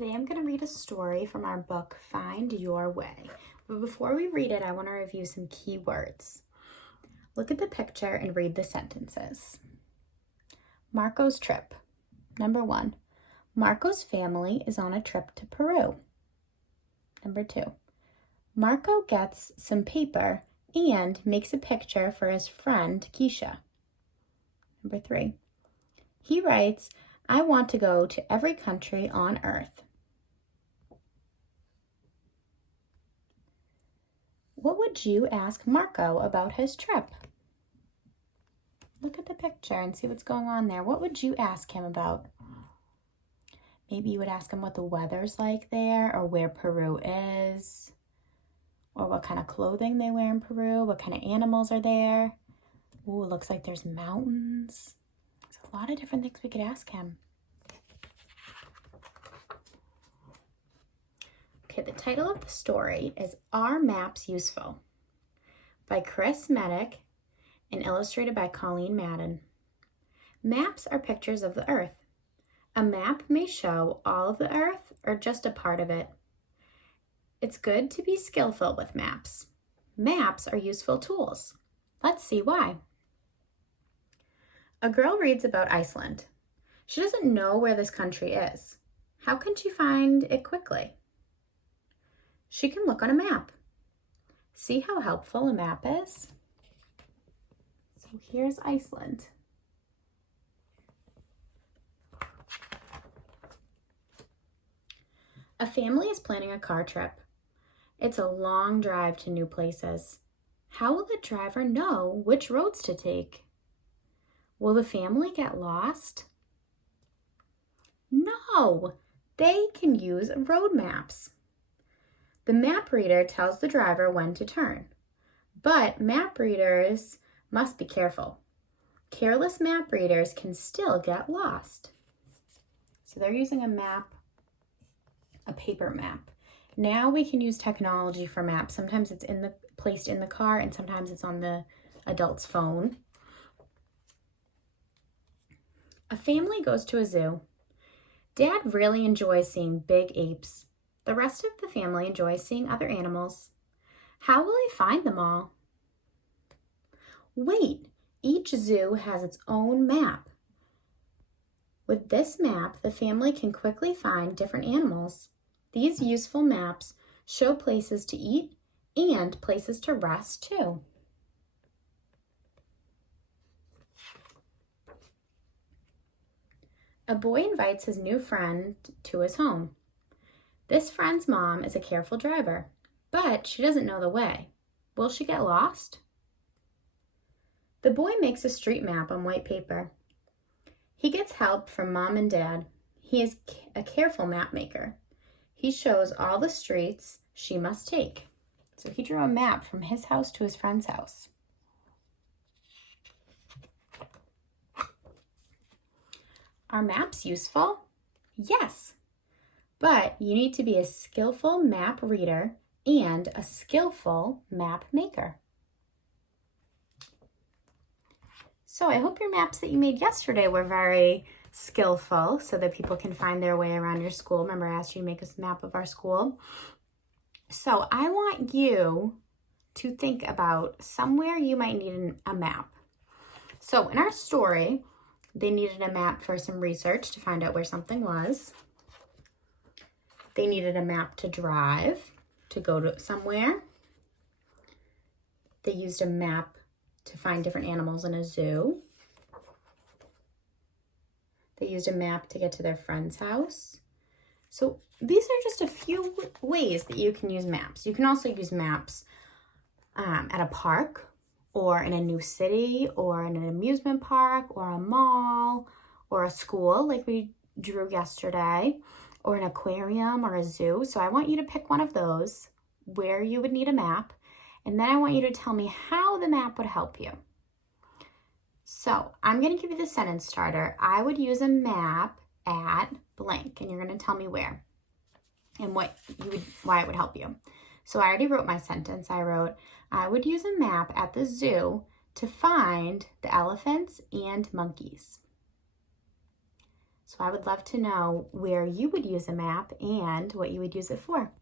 Today I'm going to read a story from our book, Find Your Way. But before we read it, I want to review some key words. Look at the picture and read the sentences. Marco's trip. Number 1, Marco's family is on a trip to Peru. Number 2, Marco gets some paper and makes a picture for his friend Keisha. Number 3, he writes, I want to go to every country on earth. What would you ask Marco about his trip? Look at the picture and see what's going on there. What would you ask him about? Maybe you would ask him what the weather's like there, or where Peru is, or what kind of clothing they wear in Peru, what kind of animals are there. Ooh, it looks like there's mountains. There's a lot of different things we could ask him. Okay, the title of the story is Are Maps Useful? By Chris Medic and illustrated by Colleen Madden. Maps are pictures of the earth. A map may show all of the earth or just a part of it. It's good to be skillful with maps. Maps are useful tools. Let's see why. A girl reads about Iceland. She doesn't know where this country is. How can she find it quickly? She can look on a map. See how helpful a map is? So here's Iceland. A family is planning a car trip. It's a long drive to new places. How will the driver know which roads to take? Will the family get lost? No, they can use road maps. The map reader tells the driver when to turn, but map readers must be careful. Careless map readers can still get lost. So they're using a map, a paper map. Now we can use technology for maps. Sometimes it's placed in the car, and sometimes it's on the adult's phone. A family goes to a zoo. Dad really enjoys seeing big apes. The rest of the family enjoys seeing other animals. How will they find them all? Wait, each zoo has its own map. With this map, the family can quickly find different animals. These useful maps show places to eat and places to rest too. A boy invites his new friend to his home. This friend's mom is a careful driver, but she doesn't know the way. Will she get lost? The boy makes a street map on white paper. He gets help from mom and dad. He is a careful map maker. He shows all the streets she must take. So he drew a map from his house to his friend's house. Are maps useful? Yes. But you need to be a skillful map reader and a skillful map maker. So I hope your maps that you made yesterday were very skillful so that people can find their way around your school. Remember, I asked you to make a map of our school. So I want you to think about somewhere you might need a map. So in our story, they needed a map for some research to find out where something was. They needed a map to drive, to go to somewhere. They used a map to find different animals in a zoo. They used a map to get to their friend's house. So these are just a few ways that you can use maps. You can also use maps at a park, or in a new city, or in an amusement park, or a mall, or a school like we drew yesterday, or an aquarium or a zoo. So I want you to pick one of those where you would need a map, and then I want you to tell me how the map would help you. So I'm going to give you the sentence starter. I would use a map at blank, and you're going to tell me where and why it would help you. So I already wrote my sentence. I wrote, I would use a map at the zoo to find the elephants and monkeys. So I would love to know where you would use a map and what you would use it for.